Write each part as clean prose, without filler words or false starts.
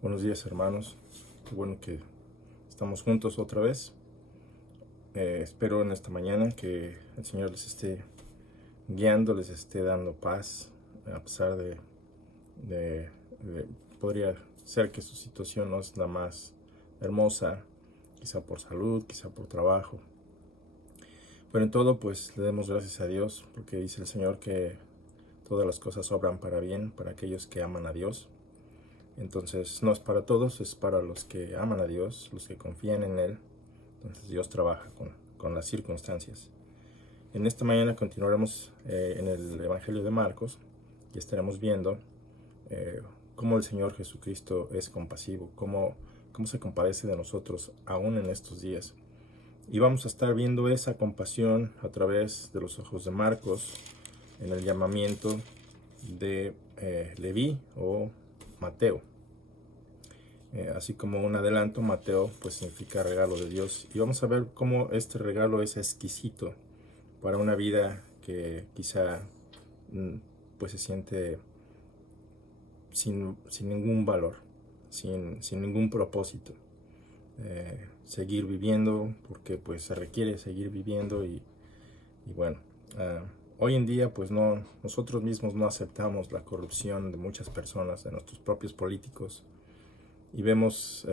Buenos días, hermanos. Qué bueno que estamos juntos otra vez. Espero en esta mañana que el Señor les esté guiando, les esté dando paz, a pesar de- podría ser que su situación no es la más hermosa, quizá por salud, quizá por trabajo. Pero en todo, pues le demos gracias a Dios, porque dice el Señor que todas las cosas obran para bien para aquellos que aman a Dios. Entonces no es para todos, es para los que aman a Dios, los que confían en Él. Entonces Dios trabaja con las circunstancias. En esta mañana continuaremos en el Evangelio de Marcos y estaremos viendo cómo el Señor Jesucristo es compasivo, cómo se compadece de nosotros aún en estos días. Y vamos a estar viendo esa compasión a través de los ojos de Marcos en el llamamiento de Leví o Mateo. Así como un adelanto, Mateo pues significa regalo de Dios. Y vamos a ver cómo este regalo es exquisito para una vida que quizá pues se siente sin ningún valor, sin ningún propósito. Seguir viviendo porque pues se requiere seguir viviendo y bueno, hoy en día pues nosotros mismos no aceptamos la corrupción de muchas personas, de nuestros propios políticos, y vemos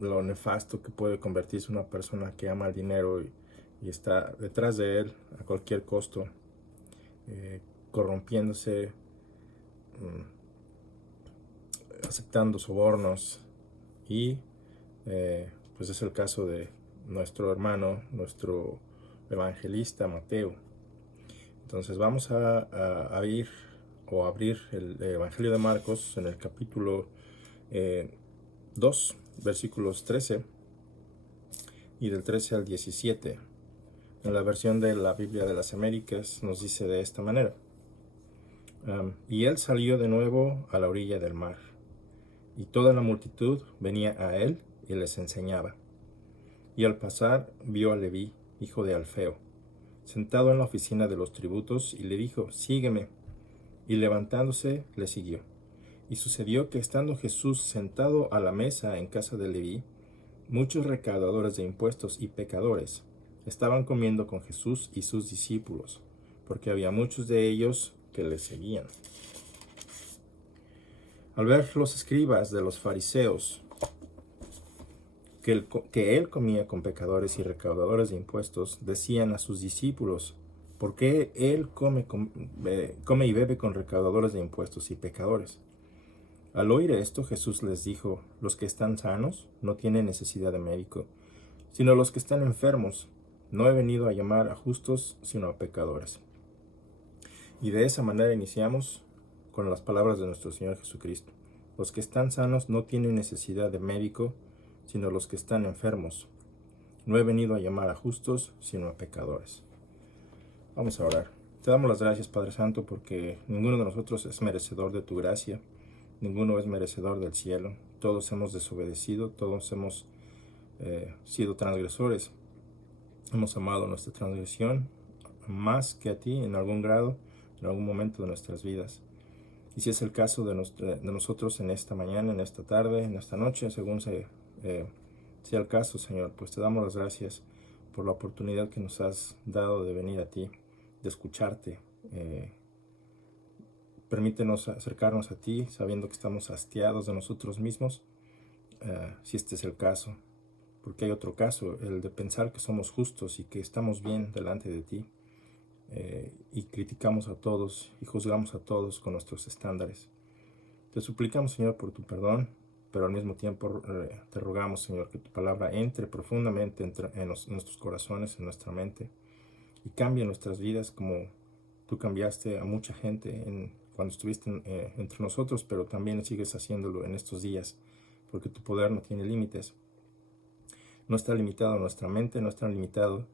lo nefasto que puede convertirse una persona que ama el dinero y está detrás de él a cualquier costo, corrompiéndose, aceptando sobornos y pues es el caso de nuestro hermano, nuestro evangelista Mateo. Entonces vamos a ir o abrir el Evangelio de Marcos en el capítulo 2, versículos 13 y del 13 al 17. En la versión de la Biblia de las Américas nos dice de esta manera: y él salió de nuevo a la orilla del mar, y toda la multitud venía a él y les enseñaba. Y al pasar vio a Leví, hijo de Alfeo, sentado en la oficina de los tributos, y le dijo: sígueme. Y levantándose le siguió. Y sucedió que estando Jesús sentado a la mesa en casa de Leví, muchos recaudadores de impuestos y pecadores estaban comiendo con Jesús y sus discípulos, porque había muchos de ellos que le seguían. Al ver los escribas de los fariseos que él comía con pecadores y recaudadores de impuestos, decían a sus discípulos: ¿por qué él come y bebe con recaudadores de impuestos y pecadores? Al oír esto, Jesús les dijo: los que están sanos no tienen necesidad de médico, sino los que están enfermos. No he venido a llamar a justos, sino a pecadores. Y de esa manera iniciamos con las palabras de nuestro Señor Jesucristo. Los que están sanos no tienen necesidad de médico, sino los que están enfermos. No he venido a llamar a justos, sino a pecadores. Vamos a orar. Te damos las gracias, Padre Santo, porque ninguno de nosotros es merecedor de tu gracia, ninguno es merecedor del cielo. Todos hemos desobedecido, todos hemos sido transgresores. Hemos amado nuestra transgresión más que a ti en algún grado, en algún momento de nuestras vidas. Y si es el caso de nosotros en esta mañana, en esta tarde, en esta noche, según sea el caso, Señor, pues te damos las gracias por la oportunidad que nos has dado de venir a ti, de escucharte. Permítenos acercarnos a ti sabiendo que estamos hastiados de nosotros mismos, si este es el caso, porque hay otro caso, el de pensar que somos justos y que estamos bien delante de ti, y criticamos a todos y juzgamos a todos con nuestros estándares. Te suplicamos, Señor, por tu perdón, pero al mismo tiempo te rogamos, Señor, que tu palabra entre profundamente en nuestros corazones, en nuestra mente, y cambie nuestras vidas como tú cambiaste a mucha gente cuando estuviste entre nosotros, pero también sigues haciéndolo en estos días, porque tu poder no tiene límites. No está limitado a nuestra mente, no está limitado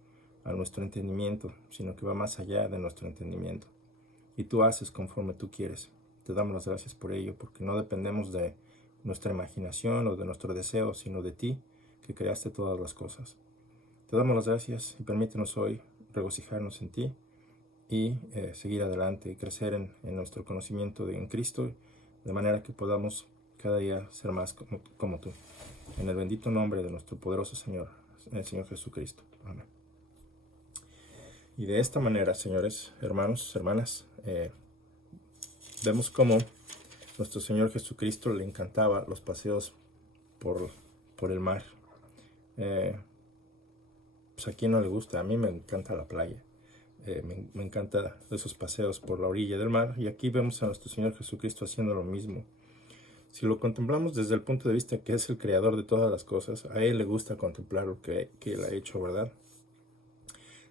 a nuestro entendimiento, sino que va más allá de nuestro entendimiento. Y tú haces conforme tú quieres. Te damos las gracias por ello, porque no dependemos de nuestra imaginación o de nuestro deseo, sino de ti, que creaste todas las cosas. Te damos las gracias y permítenos hoy regocijarnos en ti y seguir adelante y crecer en nuestro conocimiento en Cristo, de manera que podamos cada día ser más como tú. En el bendito nombre de nuestro poderoso Señor, el Señor Jesucristo. Amén. Y de esta manera, señores, hermanos, hermanas, vemos cómo nuestro Señor Jesucristo le encantaba los paseos por el mar. Pues a quien no le gusta, a mí me encanta la playa. Me encanta esos paseos por la orilla del mar. Y aquí vemos a nuestro Señor Jesucristo haciendo lo mismo. Si lo contemplamos desde el punto de vista que es el creador de todas las cosas, a Él le gusta contemplar lo que Él ha hecho, ¿verdad?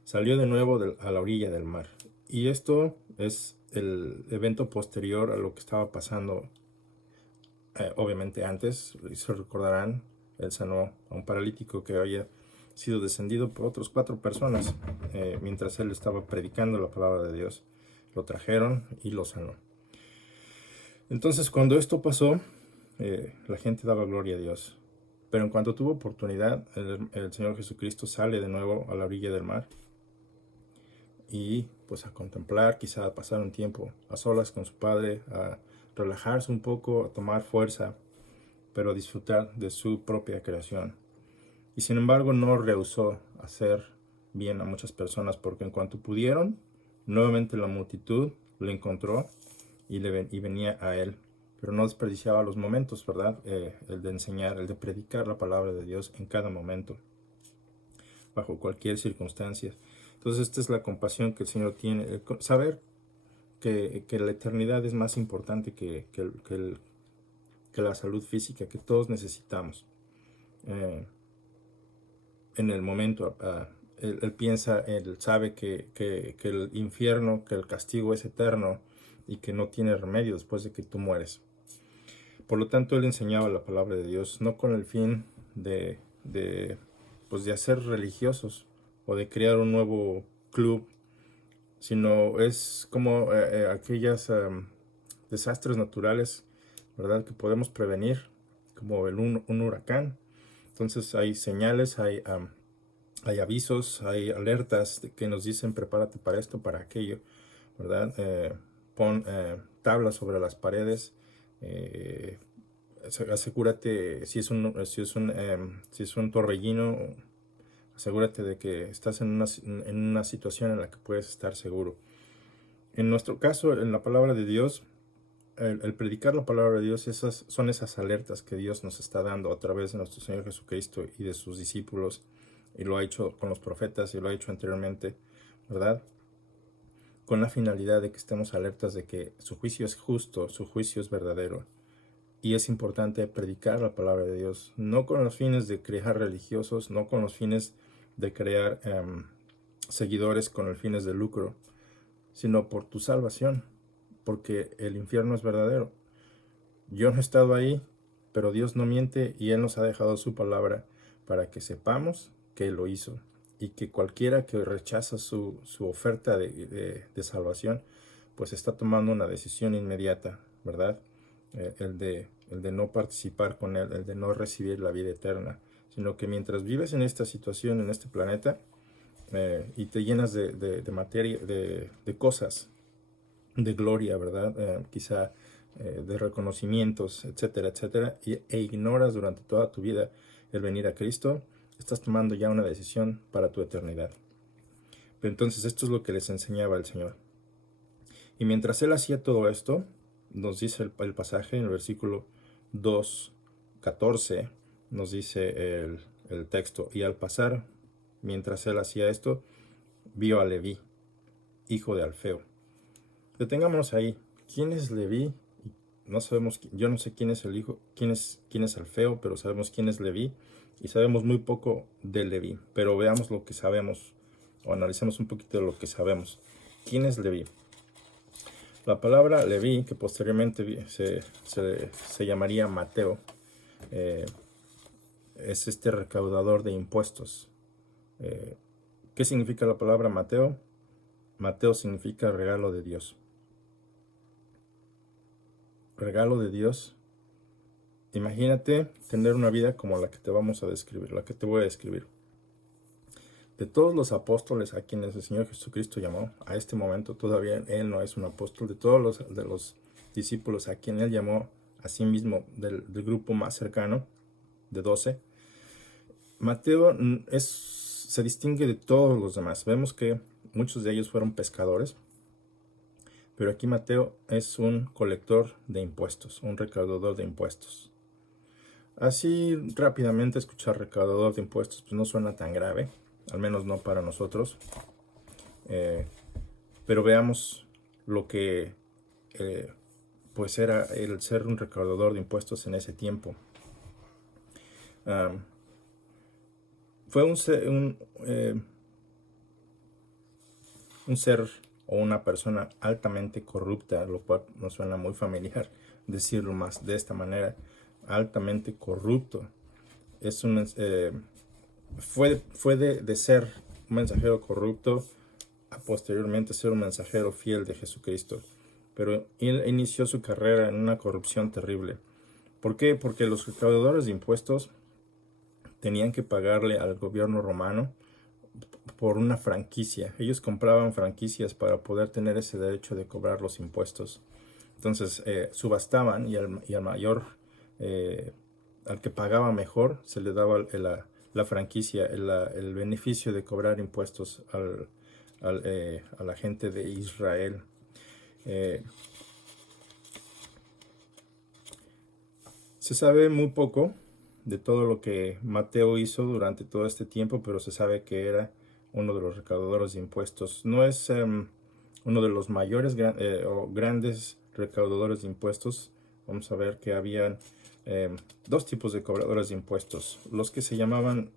Salió de nuevo a la orilla del mar. Y esto es el evento posterior a lo que estaba pasando, obviamente antes. Se recordarán, Él sanó a un paralítico que había sido descendido por otras 4 personas. Mientras Él estaba predicando la palabra de Dios, lo trajeron y lo sanó. Entonces, cuando esto pasó, la gente daba gloria a Dios. Pero en cuanto tuvo oportunidad, el Señor Jesucristo sale de nuevo a la orilla del mar y pues a contemplar, quizá a pasar un tiempo a solas con su Padre, a relajarse un poco, a tomar fuerza, pero a disfrutar de su propia creación. Y sin embargo no rehusó hacer bien a muchas personas, porque en cuanto pudieron, nuevamente la multitud le encontró y venía a Él. Pero no desperdiciaba los momentos, ¿verdad? El de enseñar, el de predicar la palabra de Dios en cada momento, bajo cualquier circunstancia. Entonces esta es la compasión que el Señor tiene, saber que la eternidad es más importante que la salud física que todos necesitamos. En el momento, él piensa, él sabe que el infierno, que el castigo es eterno y que no tiene remedio después de que tú mueres. Por lo tanto, él enseñaba la palabra de Dios, no con el fin de hacer religiosos o de crear un nuevo club, sino es como aquellos desastres naturales, ¿verdad?, que podemos prevenir, como un huracán. Entonces hay señales, hay avisos, hay alertas que nos dicen prepárate para esto, para aquello, ¿verdad? Pon tablas sobre las paredes, asegúrate, si es un torbellino, asegúrate de que estás en una situación en la que puedes estar seguro. En nuestro caso, en la palabra de Dios, el predicar la palabra de Dios, son esas alertas que Dios nos está dando a través de nuestro Señor Jesucristo y de sus discípulos, y lo ha hecho con los profetas y lo ha hecho anteriormente, ¿verdad? Con la finalidad de que estemos alertas de que su juicio es justo, su juicio es verdadero. Y es importante predicar la palabra de Dios, no con los fines de crear religiosos, no con los fines de crear seguidores con los fines de lucro, sino por tu salvación, porque el infierno es verdadero. Yo no he estado ahí, pero Dios no miente y Él nos ha dejado su palabra para que sepamos que Él lo hizo, y que cualquiera que rechaza su oferta de salvación, pues está tomando una decisión inmediata, ¿verdad? El de no participar con Él, el de no recibir la vida eterna, sino que mientras vives en esta situación, en este planeta, y te llenas de materia, de cosas, de gloria, ¿verdad? Quizá de reconocimientos, etcétera, etcétera, e ignoras durante toda tu vida el venir a Cristo, estás tomando ya una decisión para tu eternidad. Pero entonces esto es lo que les enseñaba el Señor. Y mientras Él hacía todo esto, nos dice el pasaje en el versículo 2:14, nos dice el texto: y al pasar, mientras Él hacía esto, vio a Leví, hijo de Alfeo. Detengámonos ahí. ¿Quién es Leví? No sabemos, yo no sé quién es el hijo, quién es Alfeo, pero sabemos quién es Leví, y sabemos muy poco de Leví. Pero veamos lo que sabemos, o analicemos un poquito de lo que sabemos. ¿Quién es Leví? La palabra Leví, que posteriormente se llamaría Mateo, es este recaudador de impuestos. ¿Qué significa la palabra Mateo? Mateo significa regalo de Dios. Regalo de Dios. Imagínate tener una vida como la que te vamos a describir, la que te voy a describir. De todos los apóstoles a quienes el Señor Jesucristo llamó, a este momento todavía Él no es un apóstol. De todos los discípulos a quien Él llamó, asimismo del grupo más cercano, de 12, Mateo se distingue de todos los demás. Vemos que muchos de ellos fueron pescadores, pero aquí Mateo es un colector de impuestos, un recaudador de impuestos. Así rápidamente escuchar recaudador de impuestos pues no suena tan grave, al menos no para nosotros. Pero veamos lo que pues era el ser un recaudador de impuestos en ese tiempo. Fue un ser o una persona altamente corrupta, lo cual nos suena muy familiar decirlo más de esta manera, altamente corrupto. Fue de ser un mensajero corrupto a posteriormente ser un mensajero fiel de Jesucristo. Pero él inició su carrera en una corrupción terrible. ¿Por qué? Porque los recaudadores de impuestos tenían que pagarle al gobierno romano por una franquicia. Ellos compraban franquicias para poder tener ese derecho de cobrar los impuestos. Entonces subastaban y al mayor, al que pagaba mejor, se le daba la franquicia, el beneficio de cobrar impuestos a la gente de Israel. Se sabe muy poco de todo lo que Mateo hizo durante todo este tiempo, pero se sabe que era uno de los recaudadores de impuestos. No es uno de los mayores o grandes recaudadores de impuestos. Vamos a ver que habían dos tipos de cobradores de impuestos. Los que se llamaban,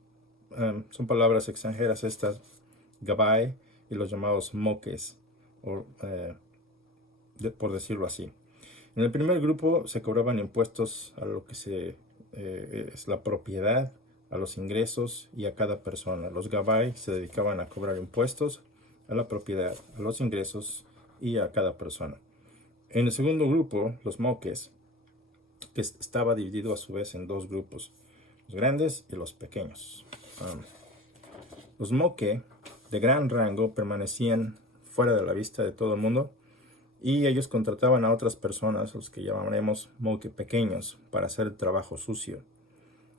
son palabras extranjeras estas, gabai, y los llamados moques, por decirlo así. En el primer grupo se cobraban impuestos a lo que es la propiedad, a los ingresos y a cada persona. Los gabai se dedicaban a cobrar impuestos a la propiedad, a los ingresos y a cada persona. En el segundo grupo, los moques, que estaba dividido a su vez en dos grupos, los grandes y los pequeños. Los moque de gran rango permanecían fuera de la vista de todo el mundo y ellos contrataban a otras personas, los que llamaremos moque pequeños, para hacer el trabajo sucio.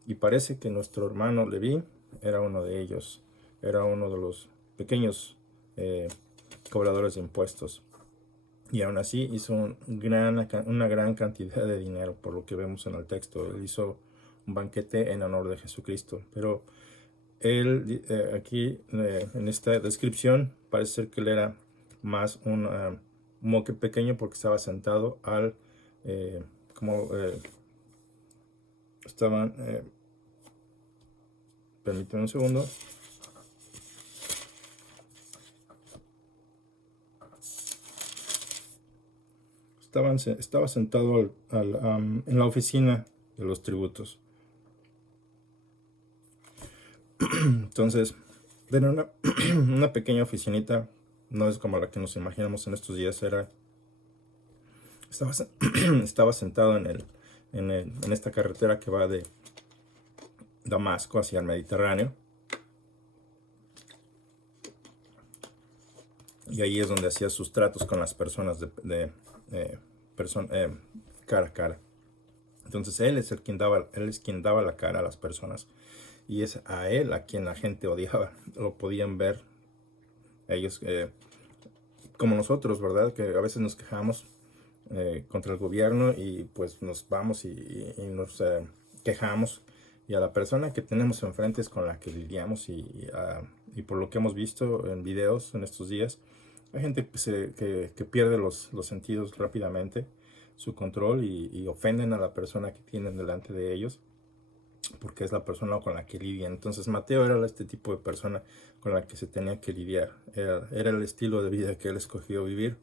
Y parece que nuestro hermano Leví era uno de ellos, era uno de los pequeños cobradores de impuestos. Y aún así hizo una gran cantidad de dinero, por lo que vemos en el texto. Él hizo un banquete en honor de Jesucristo. Pero él, aquí en esta descripción, parece ser que él era más un moque pequeño porque estaba sentado permítanme un segundo. Estaba sentado en la oficina de los tributos. Entonces, era una pequeña oficinita, no es como la que nos imaginamos en estos días. Estaba sentado en esta carretera que va de Damasco hacia el Mediterráneo. Y ahí es donde hacía sus tratos con las personas cara a cara. Entonces él es quien daba la cara a las personas. Y es a él a quien la gente odiaba. Lo podían ver ellos como nosotros, ¿verdad? Que a veces nos quejamos contra el gobierno y pues nos vamos y nos quejamos. Y a la persona que tenemos enfrente es con la que lidiamos y por lo que hemos visto en videos en estos días, hay gente que pierde los sentidos rápidamente, su control y ofenden a la persona que tienen delante de ellos porque es la persona con la que lidian. Entonces Mateo era este tipo de persona con la que se tenía que lidiar. Era el estilo de vida que él escogió vivir.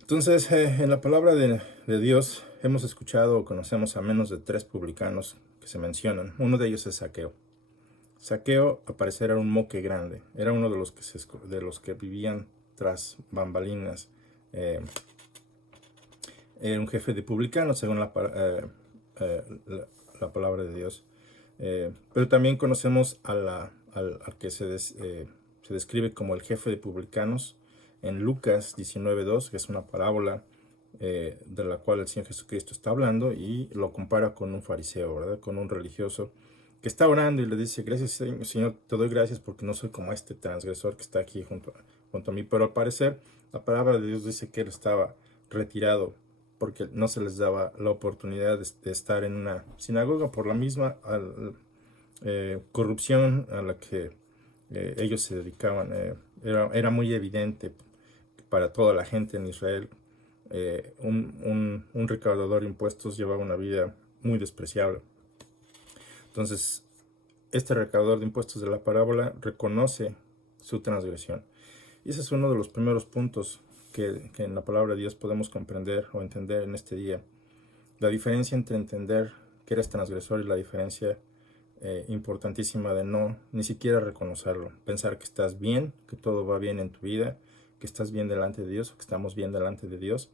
Entonces en la palabra de Dios hemos escuchado o conocemos a menos de 3 publicanos que se mencionan. Uno de ellos es Zaqueo. Zaqueo, al parecer, era un moque grande. Era uno de los que vivían tras bambalinas. Era un jefe de publicanos, según la palabra de Dios. Pero también conocemos al que se describe como el jefe de publicanos en Lucas 19:2, que es una parábola de la cual el Señor Jesucristo está hablando, y lo compara con un fariseo, ¿verdad? Con un religioso que está orando y le dice: gracias, Señor, te doy gracias porque no soy como este transgresor que está aquí junto a mí. Pero al parecer la palabra de Dios dice que él estaba retirado porque no se les daba la oportunidad de estar en una sinagoga por la misma corrupción a la que ellos se dedicaban. Era muy evidente para toda la gente en Israel. Un recaudador de impuestos llevaba una vida muy despreciable. Entonces, este recaudador de impuestos de la parábola reconoce su transgresión. Y ese es uno de los primeros puntos que en la palabra de Dios podemos comprender o entender en este día. La diferencia entre entender que eres transgresor y la diferencia importantísima de no ni siquiera reconocerlo. Pensar que estás bien, que todo va bien en tu vida, que estás bien delante de Dios o que estamos bien delante de Dios,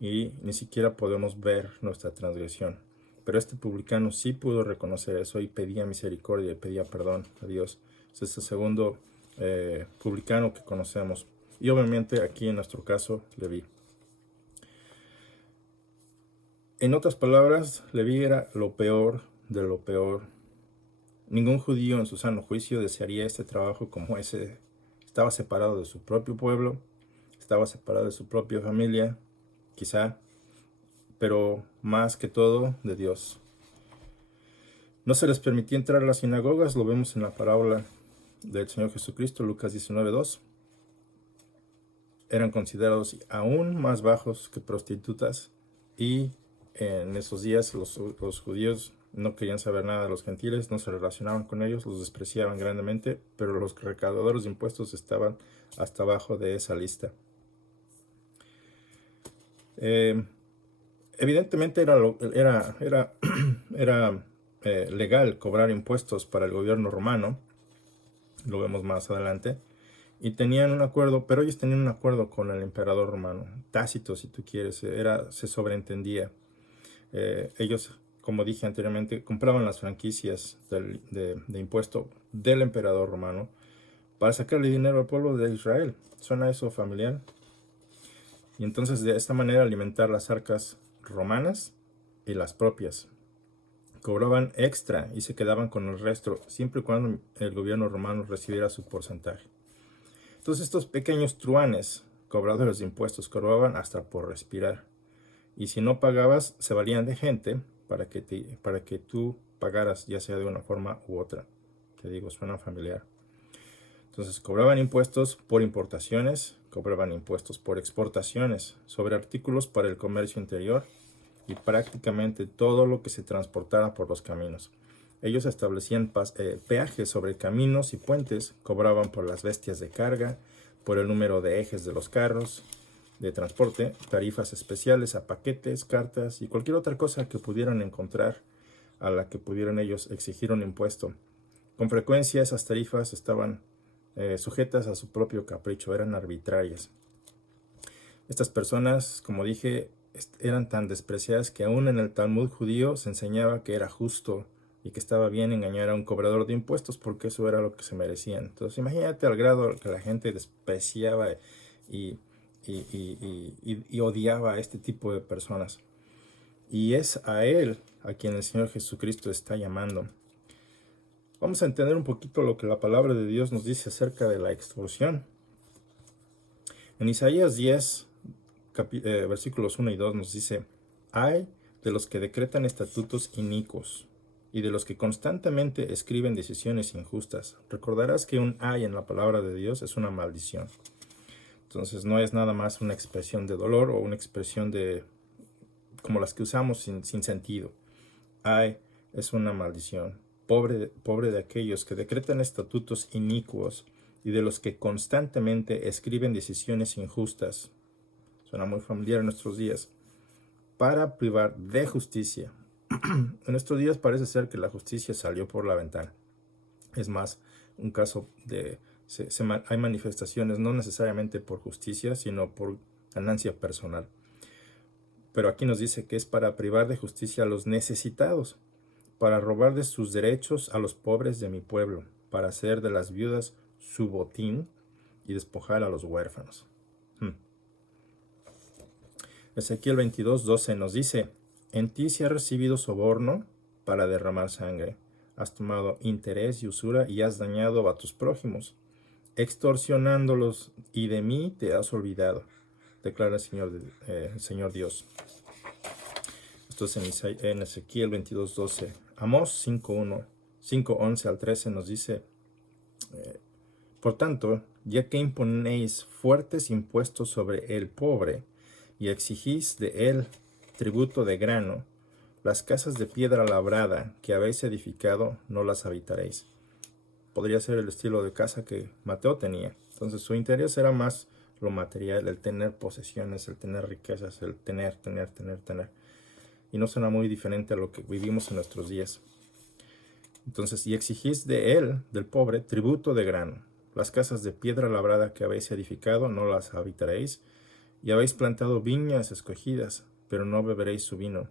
y ni siquiera podemos ver nuestra transgresión. Pero este publicano sí pudo reconocer eso y pedía misericordia y pedía perdón a Dios. Ese es el segundo publicano que conocemos. Y obviamente aquí en nuestro caso, Leví. En otras palabras, Leví era lo peor de lo peor. Ningún judío en su sano juicio desearía este trabajo como ese. Estaba separado de su propio pueblo, estaba separado de su propia familia, quizá, pero más que todo de Dios. No se les permitía entrar a las sinagogas, lo vemos en la parábola del Señor Jesucristo, Lucas 19:2. Eran considerados aún más bajos que prostitutas, y en esos días los judíos no querían saber nada de los gentiles, no se relacionaban con ellos, los despreciaban grandemente, pero los recaudadores de impuestos estaban hasta abajo de esa lista. Evidentemente era legal cobrar impuestos para el gobierno romano, lo vemos más adelante, y tenían un acuerdo, pero ellos tenían un acuerdo con el emperador romano, tácito si tú quieres, se sobreentendía. Ellos, como dije anteriormente, compraban las franquicias de impuesto del emperador romano para sacarle dinero al pueblo de Israel. ¿Suena eso familiar? Y entonces de esta manera alimentar las arcas romanas y las propias. Cobraban extra y se quedaban con el resto, siempre y cuando el gobierno romano recibiera su porcentaje. Entonces estos pequeños truanes, cobradores de impuestos, cobraban hasta por respirar. Y si no pagabas, se valían de gente para que tú pagaras, ya sea de una forma u otra. Te digo, suena familiar. Entonces cobraban impuestos por importaciones, cobraban impuestos por exportaciones, sobre artículos para el comercio interior y prácticamente todo lo que se transportara por los caminos. Ellos establecían peajes sobre caminos y puentes, cobraban por las bestias de carga, por el número de ejes de los carros de transporte, tarifas especiales a paquetes, cartas y cualquier otra cosa que pudieran encontrar a la que pudieran ellos exigir un impuesto. Con frecuencia esas tarifas estaban sujetas a su propio capricho, eran arbitrarias. Estas personas, como dije, eran tan despreciadas que aún en el Talmud judío se enseñaba que era justo y que estaba bien engañar a un cobrador de impuestos porque eso era lo que se merecían. Entonces imagínate al grado que la gente despreciaba y odiaba a este tipo de personas. Y es a él a quien el Señor Jesucristo está llamando. Vamos a entender un poquito lo que la palabra de Dios nos dice acerca de la extorsión. En Isaías 10, versículos 1 y 2 nos dice: «Ay de los que decretan estatutos inicuos y de los que constantemente escriben decisiones injustas». Recordarás que un ay en la palabra de Dios es una maldición. Entonces no es nada más una expresión de dolor o una expresión como las que usamos sin sentido. Ay es una maldición. Pobre de aquellos que decretan estatutos inicuos y de los que constantemente escriben decisiones injustas. Suena muy familiar en nuestros días. Para privar de justicia. En nuestros días parece ser que la justicia salió por la ventana. Es más, un caso de... hay manifestaciones no necesariamente por justicia, sino por ganancia personal. Pero aquí nos dice que es para privar de justicia a los necesitados, para robar de sus derechos a los pobres de mi pueblo, para hacer de las viudas su botín y despojar a los huérfanos. Ezequiel 22:12 nos dice, en ti se ha recibido soborno para derramar sangre. Has tomado interés y usura y has dañado a tus prójimos, extorsionándolos, y de mí te has olvidado, declara el Señor Dios. Esto es en Ezequiel 22:12. Amós 5:11 al 13 nos dice, por tanto, ya que imponéis fuertes impuestos sobre el pobre y exigís de él tributo de grano, las casas de piedra labrada que habéis edificado no las habitaréis. Podría ser el estilo de casa que Mateo tenía. Entonces su interés era más lo material, el tener posesiones, el tener riquezas, el tener. Y no suena muy diferente a lo que vivimos en nuestros días. Entonces, y exigís de él, del pobre, tributo de grano. Las casas de piedra labrada que habéis edificado no las habitaréis, y habéis plantado viñas escogidas, pero no beberéis su vino.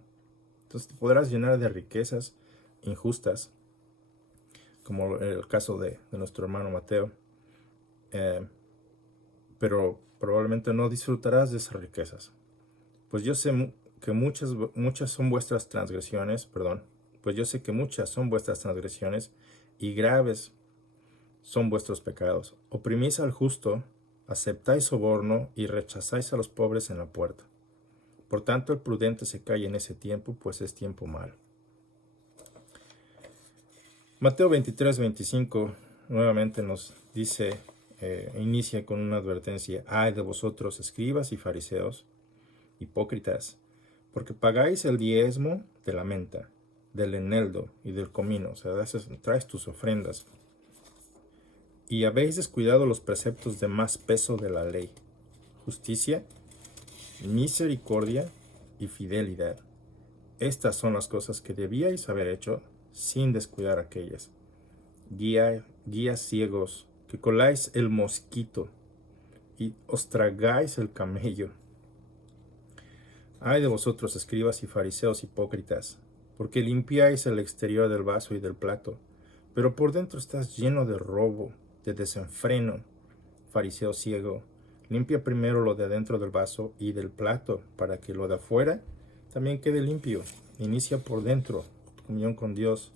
Entonces te podrás llenar de riquezas injustas, como el caso de nuestro hermano Mateo, pero probablemente no disfrutarás de esas riquezas. Pues yo sé que muchas son vuestras transgresiones, pues yo sé que muchas son vuestras transgresiones y graves son vuestros pecados. Oprimís al justo, aceptáis soborno y rechazáis a los pobres en la puerta. Por tanto, el prudente se calla en ese tiempo, pues es tiempo malo. Mateo 23:25 nuevamente nos dice, inicia con una advertencia. Ay de vosotros, escribas y fariseos, hipócritas, porque pagáis el diezmo de la menta, del eneldo y del comino, o sea, traes tus ofrendas, y habéis descuidado los preceptos de más peso de la ley, justicia, misericordia y fidelidad. Estas son las cosas que debíais haber hecho sin descuidar aquellas. Guías ciegos, que coláis el mosquito y os tragáis el camello. Ay de vosotros, escribas y fariseos hipócritas, porque limpiáis el exterior del vaso y del plato, pero por dentro estás lleno de robo, de desenfreno. Fariseo ciego, limpia primero lo de adentro del vaso y del plato, para que lo de afuera también quede limpio. Inicia por dentro, comunión con Dios.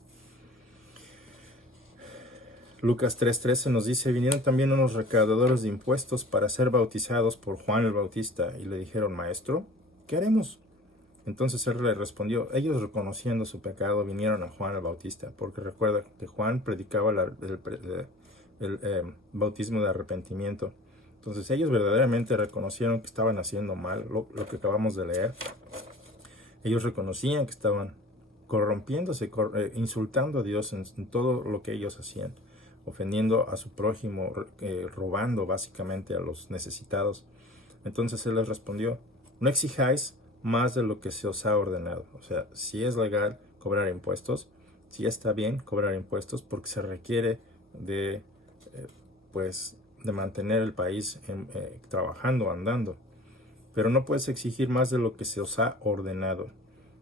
Lucas 3:13 nos dice, vinieron también unos recaudadores de impuestos para ser bautizados por Juan el Bautista, y le dijeron, Maestro, ¿qué haremos? Entonces él le respondió, ellos reconociendo su pecado vinieron a Juan el Bautista, porque recuerda que Juan predicaba el bautismo de arrepentimiento. Entonces ellos verdaderamente reconocieron que estaban haciendo mal, lo que acabamos de leer. Ellos reconocían que estaban corrompiéndose, insultando a Dios en todo lo que ellos hacían, ofendiendo a su prójimo, robando básicamente a los necesitados. Entonces él les respondió, no exijáis más de lo que se os ha ordenado. O sea, si es legal cobrar impuestos, si está bien cobrar impuestos, porque se requiere de mantener el país trabajando, andando. Pero no puedes exigir más de lo que se os ha ordenado.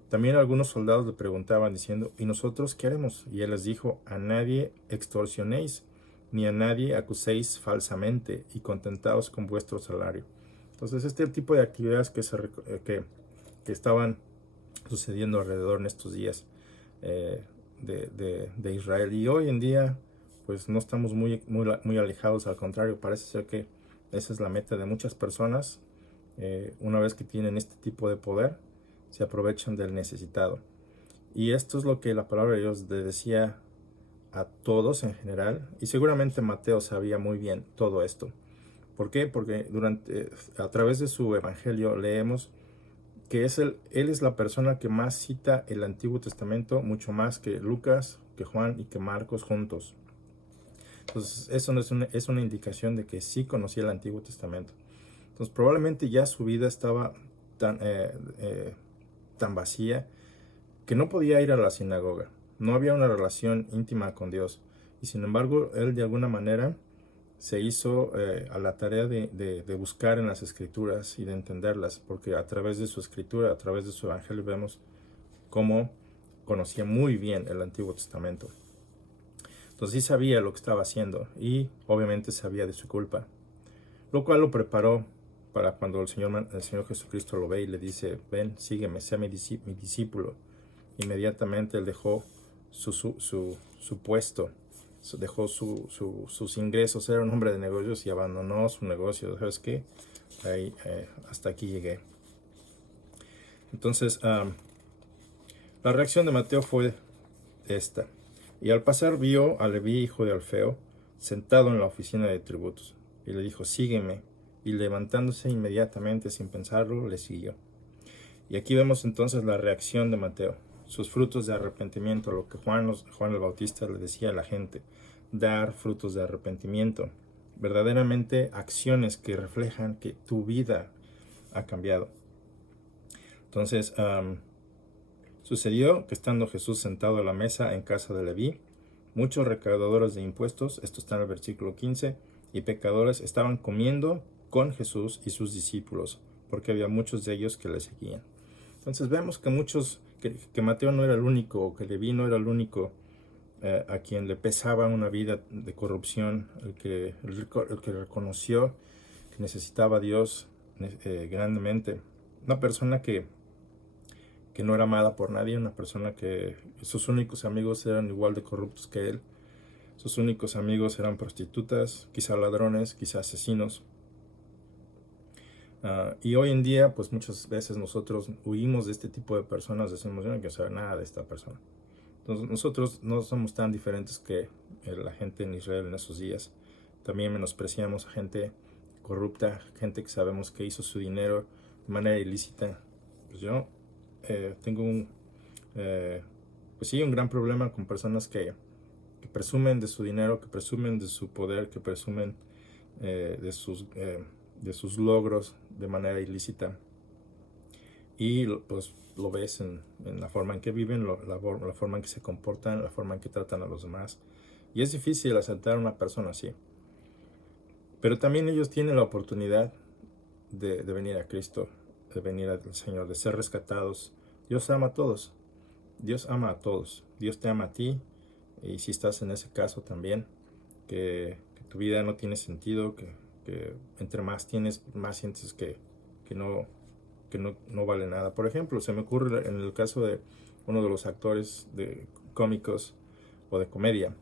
También algunos soldados le preguntaban diciendo, ¿y nosotros qué haremos? Y él les dijo, a nadie extorsionéis, ni a nadie acuséis falsamente, y contentaos con vuestro salario. Entonces este tipo de actividades que estaban sucediendo alrededor en estos días de Israel. Y hoy en día pues no estamos muy alejados, al contrario, parece ser que esa es la meta de muchas personas. Una vez que tienen este tipo de poder, se aprovechan del necesitado. Y esto es lo que la palabra de Dios le decía a todos en general, y seguramente Mateo sabía muy bien todo esto. ¿Por qué? Porque a través de su evangelio leemos que él es la persona que más cita el Antiguo Testamento, mucho más que Lucas, que Juan y que Marcos juntos. Entonces eso es una indicación de que sí conocía el Antiguo Testamento. Entonces probablemente ya su vida estaba tan vacía que no podía ir a la sinagoga. No había una relación íntima con Dios. Y sin embargo, él de alguna manera se hizo a la tarea de buscar en las Escrituras y de entenderlas, porque a través de su Escritura, a través de su Evangelio, vemos cómo conocía muy bien el Antiguo Testamento. Entonces sí sabía lo que estaba haciendo y obviamente sabía de su culpa, lo cual lo preparó para cuando el Señor Jesucristo lo ve y le dice, ven, sígueme, sea mi discípulo. Inmediatamente él dejó su puesto, dejó sus ingresos, era un hombre de negocios y abandonó su negocio. ¿Sabes qué? Ahí, hasta aquí llegué. Entonces, la reacción de Mateo fue esta. Y al pasar vio a Leví, hijo de Alfeo, sentado en la oficina de tributos. Y le dijo, sígueme. Y levantándose inmediatamente, sin pensarlo, le siguió. Y aquí vemos entonces la reacción de Mateo. Sus frutos de arrepentimiento, lo que Juan el Bautista le decía a la gente. Dar frutos de arrepentimiento. Verdaderamente acciones que reflejan que tu vida ha cambiado. Entonces, sucedió que estando Jesús sentado a la mesa en casa de Leví, muchos recaudadores de impuestos, esto está en el versículo 15, y pecadores estaban comiendo con Jesús y sus discípulos, porque había muchos de ellos que le seguían. Entonces vemos que Mateo no era el único, o que Leví no era el único a quien le pesaba una vida de corrupción, el que reconoció que necesitaba a Dios grandemente. Una persona que no era amada por nadie, una persona que sus únicos amigos eran igual de corruptos que él. Sus únicos amigos eran prostitutas, quizá ladrones, quizá asesinos. Y hoy en día, pues muchas veces nosotros huimos de este tipo de personas, decimos, yo no quiero saber nada de esta persona. Entonces nosotros no somos tan diferentes que la gente en Israel en esos días. También menospreciamos a gente corrupta, gente que sabemos que hizo su dinero de manera ilícita. Pues yo tengo un gran problema con personas que presumen de su dinero, que presumen de su poder, que presumen de sus logros de manera ilícita. Y pues lo ves en la forma en que viven, la forma en que se comportan, la forma en que tratan a los demás. Y es difícil aceptar a una persona así. Pero también ellos tienen la oportunidad de venir a Cristo, de venir al Señor, de ser rescatados. Dios ama a todos. Dios ama a todos. Dios te ama a ti. Y si estás en ese caso también, que tu vida no tiene sentido, que entre más tienes, más sientes que no vale nada. Por ejemplo, se me ocurre en el caso de uno de los actores de cómicos o de comedia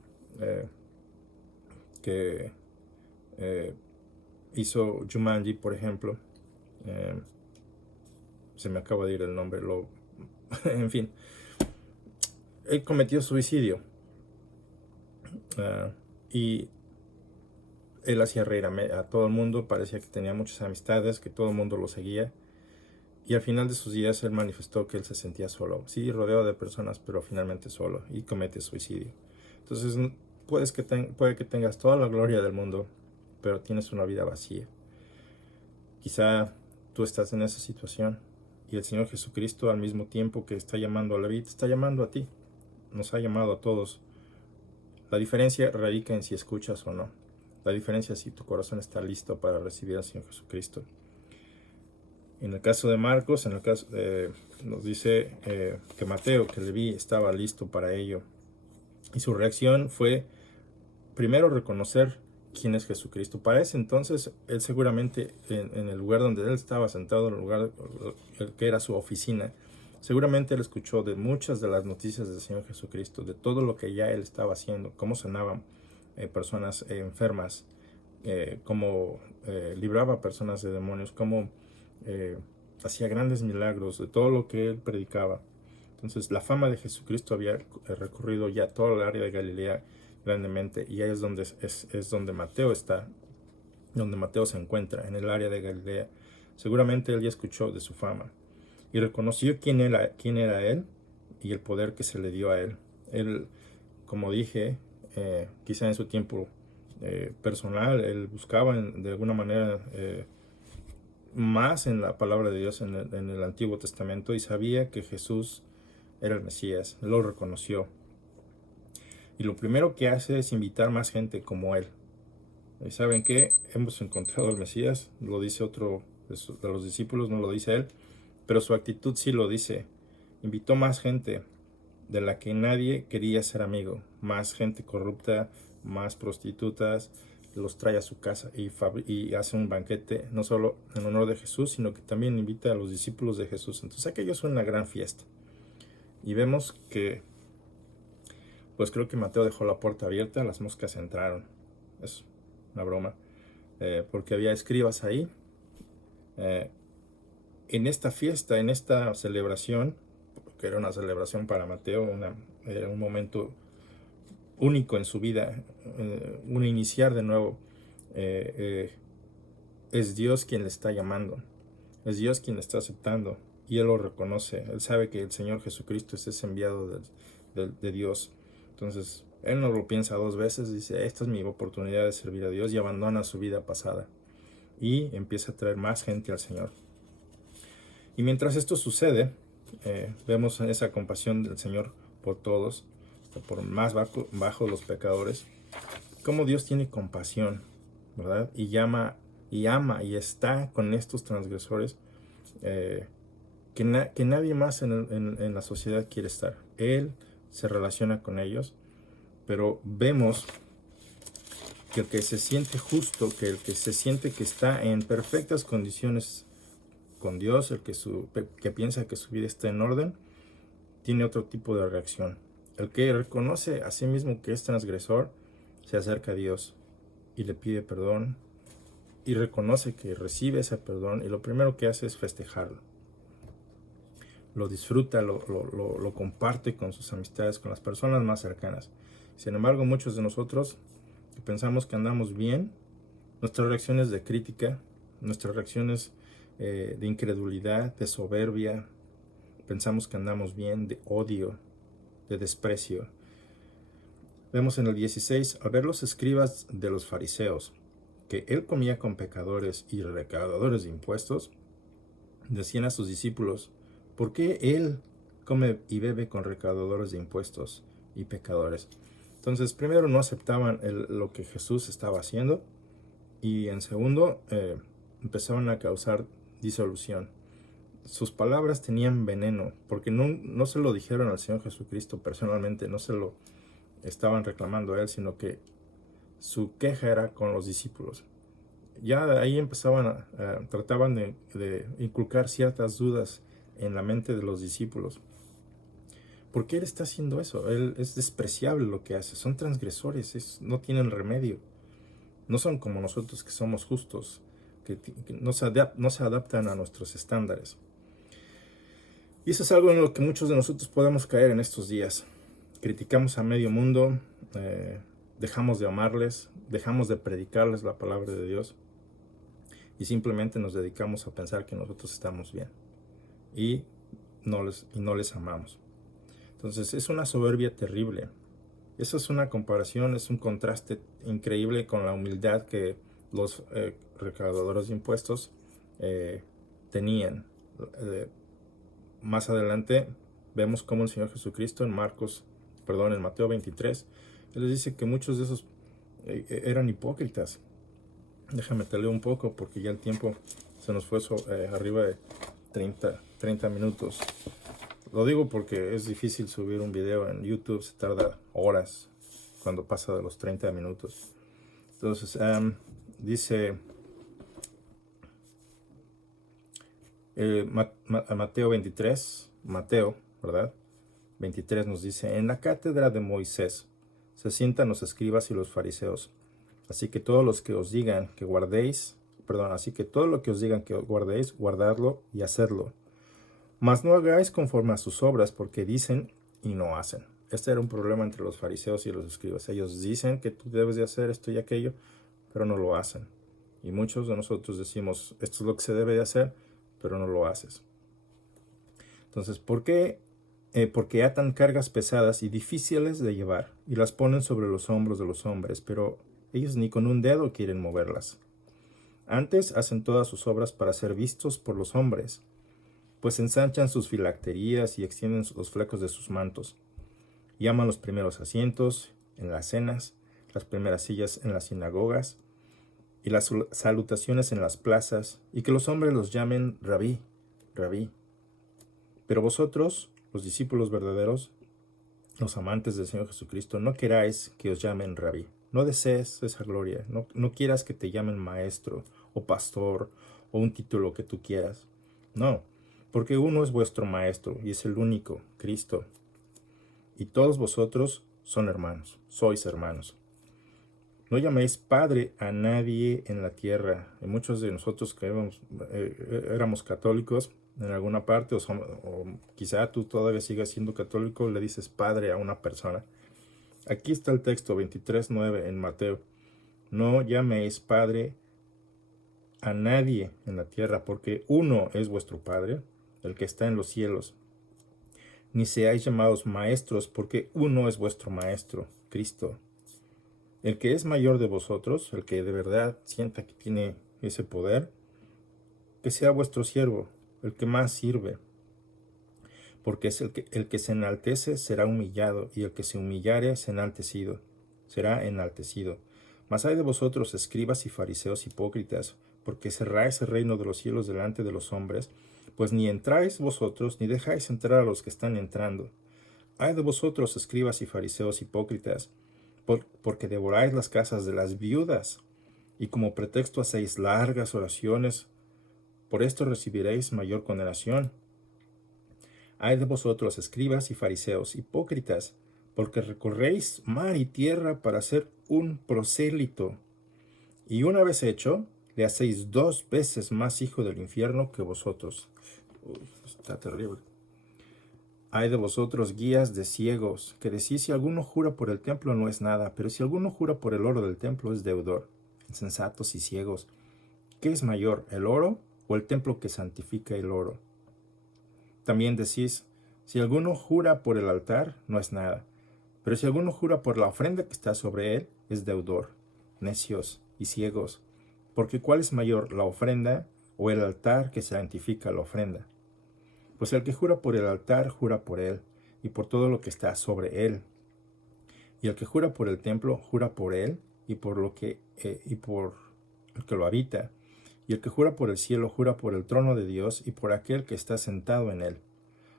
que hizo Jumanji, por ejemplo. Se me acaba de ir el nombre. En fin, él cometió suicidio. Y él hacía reír a todo el mundo, parecía que tenía muchas amistades, que todo el mundo lo seguía. Y al final de sus días él manifestó que él se sentía solo. Sí, rodeado de personas, pero finalmente solo. Y comete suicidio. Entonces puede que tengas toda la gloria del mundo, pero tienes una vida vacía. Quizá tú estás en esa situación. Y el Señor Jesucristo, al mismo tiempo que está llamando a Leví, te está llamando a ti. Nos ha llamado a todos. La diferencia radica en si escuchas o no. La diferencia es si tu corazón está listo para recibir al Señor Jesucristo. En el caso de Marcos, nos dice que Mateo, que Leví, estaba listo para ello. Y su reacción fue, primero, reconocer quién es Jesucristo. Para ese entonces, él seguramente, en el lugar donde él estaba sentado, en el lugar que era su oficina, seguramente él escuchó de muchas de las noticias del Señor Jesucristo, de todo lo que ya él estaba haciendo, cómo sanaban personas enfermas, cómo libraba personas de demonios, cómo hacía grandes milagros, de todo lo que él predicaba. Entonces la fama de Jesucristo había recorrido ya toda el área de Galilea grandemente, y ahí es donde Mateo está, donde Mateo se encuentra, en el área de Galilea. Seguramente él ya escuchó de su fama y reconoció quién era él y el poder que se le dio a él. Él, como dije, quizá en su tiempo personal, él buscaba de alguna manera más en la palabra de Dios en el Antiguo Testamento, y sabía que Jesús era el Mesías. Él lo reconoció. Y lo primero que hace es invitar más gente como él. ¿Y saben qué? Hemos encontrado al Mesías, lo dice otro de los discípulos, no lo dice él, pero su actitud sí lo dice. Invitó más gente de la que nadie quería ser amigo. Más gente corrupta, más prostitutas, los trae a su casa y hace un banquete, no solo en honor de Jesús, sino que también invita a los discípulos de Jesús. Entonces aquello fue una gran fiesta. Y vemos que, pues creo que Mateo dejó la puerta abierta, las moscas entraron. Es una broma, porque había escribas ahí. En esta fiesta, en esta celebración, que era una celebración para Mateo, era un momento único en su vida, un iniciar de nuevo. Es Dios quien le está llamando, es Dios quien le está aceptando, y Él lo reconoce. Él sabe que el Señor Jesucristo es ese enviado de Dios. Entonces, Él no lo piensa dos veces, dice, esta es mi oportunidad de servir a Dios, y abandona su vida pasada, y empieza a traer más gente al Señor. Y mientras esto sucede, vemos esa compasión del Señor por todos, por más bajos los pecadores, cómo Dios tiene compasión, ¿verdad? Y ama y está con estos transgresores que nadie más en la sociedad quiere estar. Él se relaciona con ellos, pero vemos que el que se siente justo, que el que se siente que está en perfectas condiciones con Dios, el que piensa que su vida está en orden, tiene otro tipo de reacción. El que reconoce a sí mismo que es transgresor, se acerca a Dios y le pide perdón, y reconoce que recibe ese perdón, y lo primero que hace es festejarlo. Lo disfruta, lo comparte con sus amistades, con las personas más cercanas. Sin embargo, muchos de nosotros que pensamos que andamos bien, nuestras reacciones de crítica, nuestras reacciones de incredulidad, de soberbia, pensamos que andamos bien, de odio, de desprecio. Vemos en el 16, al ver los escribas de los fariseos, que él comía con pecadores y recaudadores de impuestos, decían a sus discípulos, ¿por qué él come y bebe con recaudadores de impuestos y pecadores? Entonces, primero no aceptaban lo que Jesús estaba haciendo, y en segundo, empezaron a causar disolución. Sus palabras tenían veneno, porque no se lo dijeron al Señor Jesucristo personalmente, no se lo estaban reclamando a Él, sino que su queja era con los discípulos. Ya de ahí empezaban trataban de inculcar ciertas dudas en la mente de los discípulos. ¿Por qué Él está haciendo eso? Él es despreciable lo que hace, son transgresores, no tienen remedio. No son como nosotros que somos justos, que no se adaptan a nuestros estándares. Y eso es algo en lo que muchos de nosotros podemos caer en estos días. Criticamos a medio mundo, dejamos de amarles, dejamos de predicarles la palabra de Dios, y simplemente nos dedicamos a pensar que nosotros estamos bien y no les amamos. Entonces es una soberbia terrible. Eso es una comparación, es un contraste increíble con la humildad que los recaudadores de impuestos tenían. Más adelante vemos cómo el Señor Jesucristo en Mateo 23, Él les dice que muchos de esos eran hipócritas. Déjame te leo un poco porque ya el tiempo se nos fue arriba de 30 minutos. Lo digo porque es difícil subir un video en YouTube, se tarda horas cuando pasa de los 30 minutos. Entonces, dice Mateo 23, ¿verdad? 23 nos dice, en la cátedra de Moisés se sientan los escribas y los fariseos. Así que todo lo que os digan que guardéis, guardadlo y hacedlo. Mas no hagáis conforme a sus obras, porque dicen y no hacen. Este era un problema entre los fariseos y los escribas. Ellos dicen que tú debes de hacer esto y aquello, pero no lo hacen. Y muchos de nosotros decimos, esto es lo que se debe de hacer, pero no lo haces. Entonces, ¿por qué? Porque atan cargas pesadas y difíciles de llevar, y las ponen sobre los hombros de los hombres, pero ellos ni con un dedo quieren moverlas. Antes hacen todas sus obras para ser vistos por los hombres, pues ensanchan sus filacterías y extienden los flecos de sus mantos. Llaman los primeros asientos en las cenas, las primeras sillas en las sinagogas y las salutaciones en las plazas, y que los hombres los llamen Rabí, Rabí. Pero vosotros, los discípulos verdaderos, los amantes del Señor Jesucristo, no queráis que os llamen Rabí, No desees esa gloria. No quieras que te llamen maestro o pastor o un título que tú quieras. No, porque uno es vuestro maestro y es el único, Cristo. Y todos vosotros son hermanos, sois hermanos. No llaméis padre a nadie en la tierra. Y muchos de nosotros que éramos católicos en alguna parte, o quizá tú todavía sigas siendo católico, le dices padre a una persona. Aquí está el texto 23:9 en Mateo. No llaméis padre a nadie en la tierra, porque uno es vuestro Padre, el que está en los cielos. Ni seáis llamados maestros, porque uno es vuestro Maestro, Cristo. El que es mayor de vosotros, el que de verdad sienta que tiene ese poder, que sea vuestro siervo, el que más sirve. Porque es el que se enaltece será humillado, y el que se humillare será enaltecido. Mas hay de vosotros, escribas y fariseos hipócritas, porque cerráis el reino de los cielos delante de los hombres, pues ni entráis vosotros, ni dejáis entrar a los que están entrando. Ay de vosotros, escribas y fariseos hipócritas, porque devoráis las casas de las viudas, y como pretexto hacéis largas oraciones, por esto recibiréis mayor condenación. Ay de vosotros, escribas y fariseos hipócritas, porque recorréis mar y tierra para ser un prosélito, y una vez hecho, le hacéis 2 veces más hijo del infierno que vosotros. Está terrible. Ay de vosotros, guías de ciegos, que decís: si alguno jura por el templo no es nada, pero si alguno jura por el oro del templo es deudor. Insensatos y ciegos, ¿qué es mayor, el oro o el templo que santifica el oro? También decís: si alguno jura por el altar no es nada, pero si alguno jura por la ofrenda que está sobre él es deudor. Necios y ciegos, porque ¿cuál es mayor, la ofrenda o el altar que santifica la ofrenda? Pues el que jura por el altar, jura por él, y por todo lo que está sobre él. Y el que jura por el templo, jura por él, y por el que lo habita. Y el que jura por el cielo, jura por el trono de Dios, y por aquel que está sentado en él.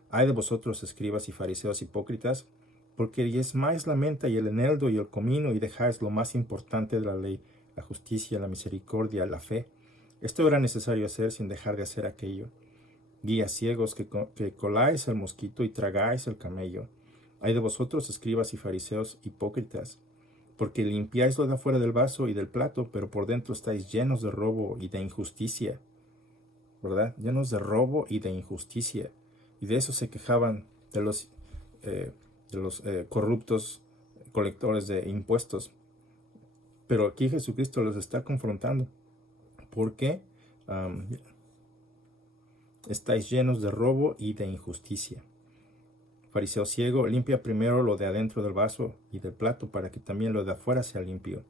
Ay de vosotros, escribas y fariseos hipócritas, porque diezmáis la menta y el eneldo y el comino, y dejáis lo más importante de la ley, la justicia, la misericordia, la fe. Esto era necesario hacer sin dejar de hacer aquello. Guías ciegos, que coláis el mosquito y tragáis el camello. Ay de vosotros, escribas y fariseos hipócritas, porque limpiáis lo de afuera del vaso y del plato, pero por dentro estáis llenos de robo y de injusticia. ¿Verdad? Llenos de robo y de injusticia. Y de eso se quejaban de los corruptos colectores de impuestos. Pero aquí Jesucristo los está confrontando. ¿Por qué? Estáis llenos de robo y de injusticia. Fariseo ciego, limpia primero lo de adentro del vaso y del plato, para que también lo de afuera sea limpio.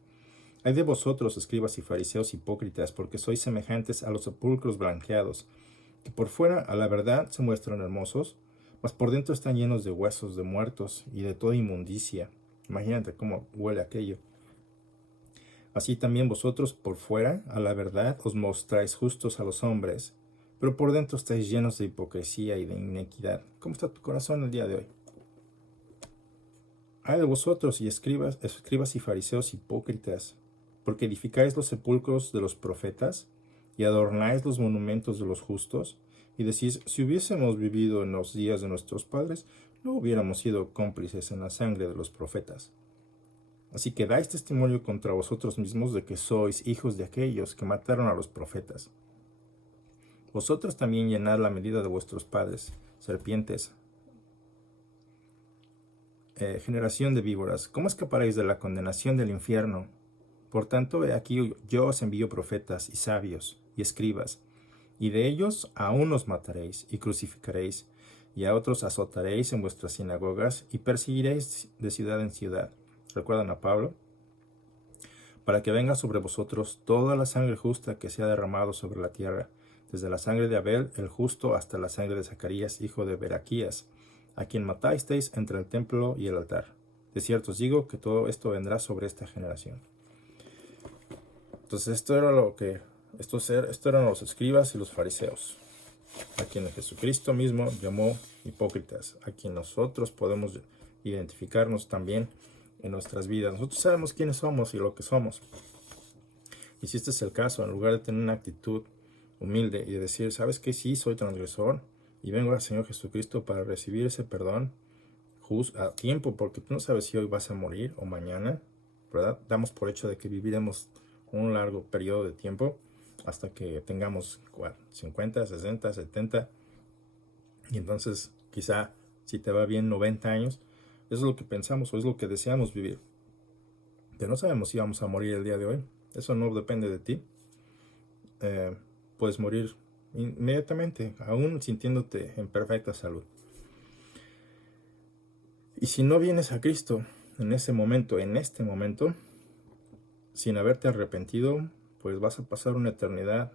Ay de vosotros, escribas y fariseos hipócritas, porque sois semejantes a los sepulcros blanqueados, que por fuera a la verdad se muestran hermosos, mas por dentro están llenos de huesos de muertos y de toda inmundicia. Imagínate cómo huele aquello. Así también vosotros por fuera a la verdad os mostráis justos a los hombres, pero por dentro estáis llenos de hipocresía y de inequidad. ¿Cómo está tu corazón el día de hoy? Ay de vosotros, y escribas y fariseos hipócritas, porque edificáis los sepulcros de los profetas y adornáis los monumentos de los justos, y decís: si hubiésemos vivido en los días de nuestros padres, no hubiéramos sido cómplices en la sangre de los profetas. Así que dais testimonio contra vosotros mismos de que sois hijos de aquellos que mataron a los profetas. Vosotros también llenad la medida de vuestros padres, serpientes. Generación de víboras, ¿cómo escaparéis de la condenación del infierno? Por tanto, he aquí yo os envío profetas y sabios y escribas, y de ellos a unos mataréis y crucificaréis, y a otros azotaréis en vuestras sinagogas y perseguiréis de ciudad en ciudad. ¿Recuerdan a Pablo? Para que venga sobre vosotros toda la sangre justa que se ha derramado sobre la tierra, desde la sangre de Abel el justo hasta la sangre de Zacarías, hijo de Beraquías, a quien matasteis entre el templo y el altar. De cierto os digo que todo esto vendrá sobre esta generación. Entonces esto eran los escribas y los fariseos, a quienes Jesucristo mismo llamó hipócritas, a quien nosotros podemos identificarnos también en nuestras vidas. Nosotros sabemos quiénes somos y lo que somos. Y si este es el caso, en lugar de tener una actitud humilde y de decir, ¿sabes qué? Sí, soy transgresor y vengo al Señor Jesucristo para recibir ese perdón a tiempo, porque tú no sabes si hoy vas a morir o mañana, ¿verdad? Damos por hecho de que viviremos un largo periodo de tiempo hasta que tengamos 50, 60, 70 y entonces quizá si te va bien 90 años, eso es lo que pensamos o es lo que deseamos vivir. Pero no sabemos si vamos a morir el día de hoy. Eso no depende de ti. Puedes morir inmediatamente, aún sintiéndote en perfecta salud. Y si no vienes a Cristo en este momento, sin haberte arrepentido, pues vas a pasar una eternidad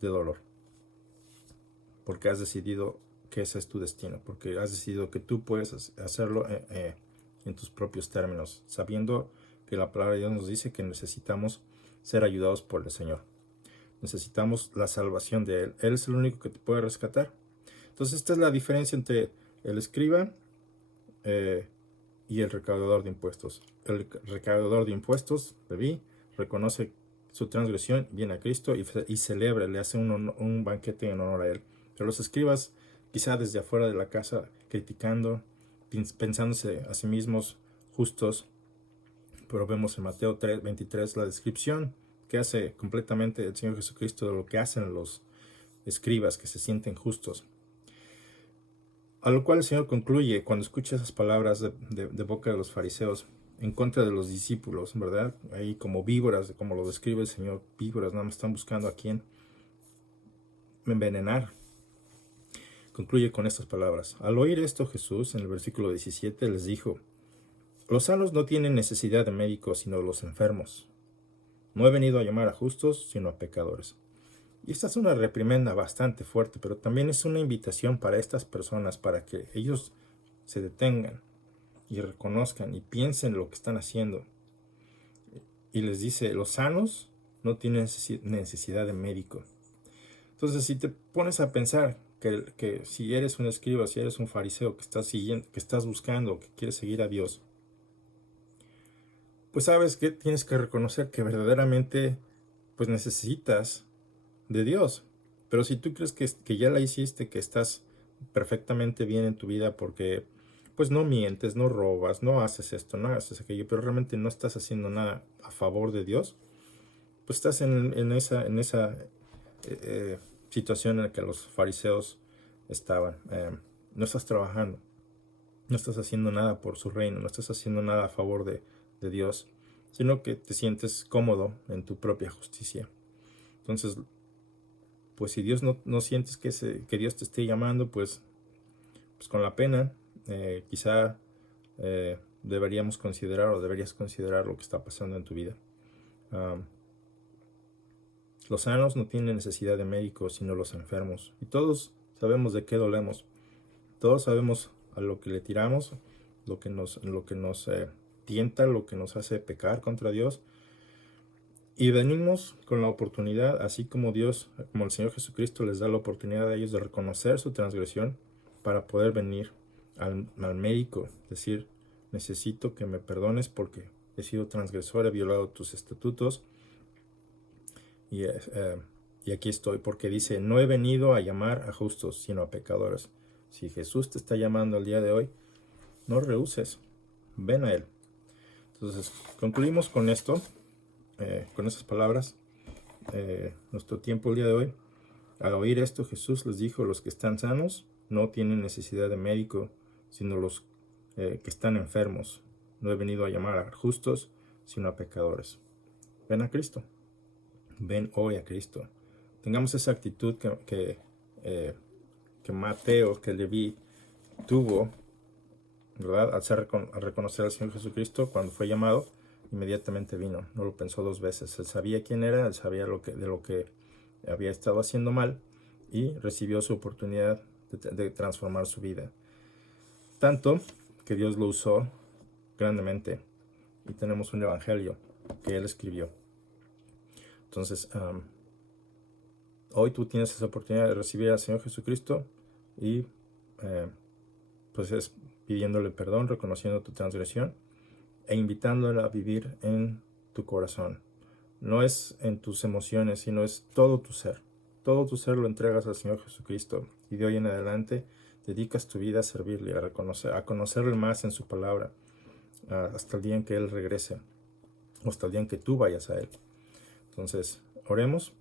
de dolor. Porque has decidido que ese es tu destino, porque has decidido que tú puedes hacerlo en tus propios términos, sabiendo que la palabra de Dios nos dice que necesitamos ser ayudados por el Señor. Necesitamos la salvación de Él. Él es el único que te puede rescatar. Entonces esta es la diferencia entre el escriba y el recaudador de impuestos. El recaudador de impuestos, Leví, reconoce su transgresión, viene a Cristo y celebra, le hace un banquete en honor a Él. Pero los escribas, quizá desde afuera de la casa, criticando, pensándose a sí mismos justos, pero vemos en Mateo 3:23 la descripción que hace completamente el Señor Jesucristo de lo que hacen los escribas que se sienten justos. A lo cual el Señor concluye cuando escucha esas palabras de boca de los fariseos en contra de los discípulos, ¿verdad? Ahí como víboras, como lo describe el Señor, víboras, nada más están buscando a quién envenenar. Concluye con estas palabras. Al oír esto, Jesús, en el versículo 17, les dijo, los sanos no tienen necesidad de médicos, sino los enfermos. No he venido a llamar a justos, sino a pecadores. Y esta es una reprimenda bastante fuerte, pero también es una invitación para estas personas, para que ellos se detengan y reconozcan y piensen lo que están haciendo. Y les dice, los sanos no tienen necesidad de médico. Entonces, si te pones a pensar que si eres un escriba, si eres un fariseo que estás siguiendo, que estás buscando, que quieres seguir a Dios, pues sabes que tienes que reconocer que verdaderamente pues necesitas de Dios. Pero si tú crees que ya la hiciste, que estás perfectamente bien en tu vida porque pues no mientes, no robas, no haces esto, no haces aquello, pero realmente no estás haciendo nada a favor de Dios, pues estás en esa situación en la que los fariseos estaban. No estás trabajando, no estás haciendo nada por su reino, no estás haciendo nada a favor de Dios, sino que te sientes cómodo en tu propia justicia. Entonces, pues si Dios no sientes que Dios te esté llamando, pues con la pena, quizá deberíamos considerar o deberías considerar lo que está pasando en tu vida. Los sanos no tienen necesidad de médicos, sino los enfermos. Y todos sabemos de qué dolemos. Todos sabemos a lo que le tiramos, lo que nos tienta, lo que nos hace pecar contra Dios. Y venimos con la oportunidad, así como Dios, como el Señor Jesucristo les da la oportunidad a ellos de reconocer su transgresión para poder venir al médico, decir, necesito que me perdones porque he sido transgresor, he violado tus estatutos y aquí estoy, porque dice, no he venido a llamar a justos, sino a pecadores. Si Jesús te está llamando el día de hoy, no rehuses, ven a Él. Entonces, concluimos con esto. Con esas palabras, nuestro tiempo el día de hoy. Al oír esto, Jesús les dijo, los que están sanos no tienen necesidad de médico, sino los que están enfermos. No he venido a llamar a justos, sino a pecadores. Ven a Cristo. Ven hoy a Cristo. Tengamos esa actitud que Mateo, que Leví tuvo, ¿verdad? Al reconocer al Señor Jesucristo cuando fue llamado, inmediatamente vino, no lo pensó dos veces. Él sabía quién era, él sabía de lo que había estado haciendo mal y recibió su oportunidad de transformar su vida. Tanto que Dios lo usó grandemente y tenemos un evangelio que Él escribió. Entonces, hoy tú tienes esa oportunidad de recibir al Señor Jesucristo y pues es pidiéndole perdón, reconociendo tu transgresión e invitándola a vivir en tu corazón. No es en tus emociones, sino es todo tu ser. Todo tu ser lo entregas al Señor Jesucristo y de hoy en adelante dedicas tu vida a servirle, a conocerle más en su palabra, hasta el día en que Él regrese, o hasta el día en que tú vayas a Él. Entonces, oremos.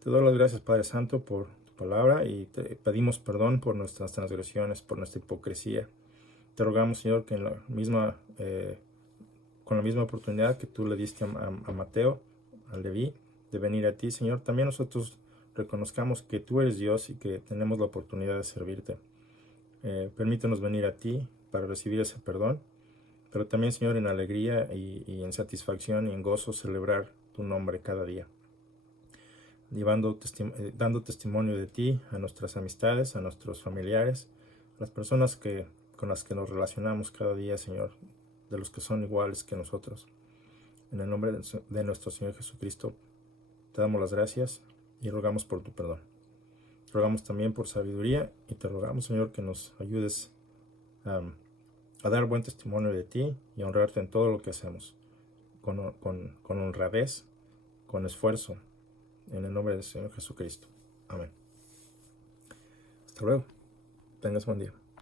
Te doy las gracias, Padre Santo, por tu palabra y te pedimos perdón por nuestras transgresiones, por nuestra hipocresía. Te rogamos, Señor, que con la misma oportunidad que tú le diste a Mateo, a Leví, de venir a ti, Señor, también nosotros reconozcamos que tú eres Dios y que tenemos la oportunidad de servirte. Permítenos venir a ti para recibir ese perdón, pero también, Señor, en alegría y en satisfacción y en gozo celebrar tu nombre cada día, dando testimonio de ti a nuestras amistades, a nuestros familiares, a las personas con las que nos relacionamos cada día, Señor, de los que son iguales que nosotros. En el nombre de nuestro Señor Jesucristo, te damos las gracias y rogamos por tu perdón. Rogamos también por sabiduría y te rogamos, Señor, que nos ayudes a dar buen testimonio de ti y a honrarte en todo lo que hacemos, con honradez, con esfuerzo, en el nombre del Señor Jesucristo. Amén. Hasta luego. Tengas buen día.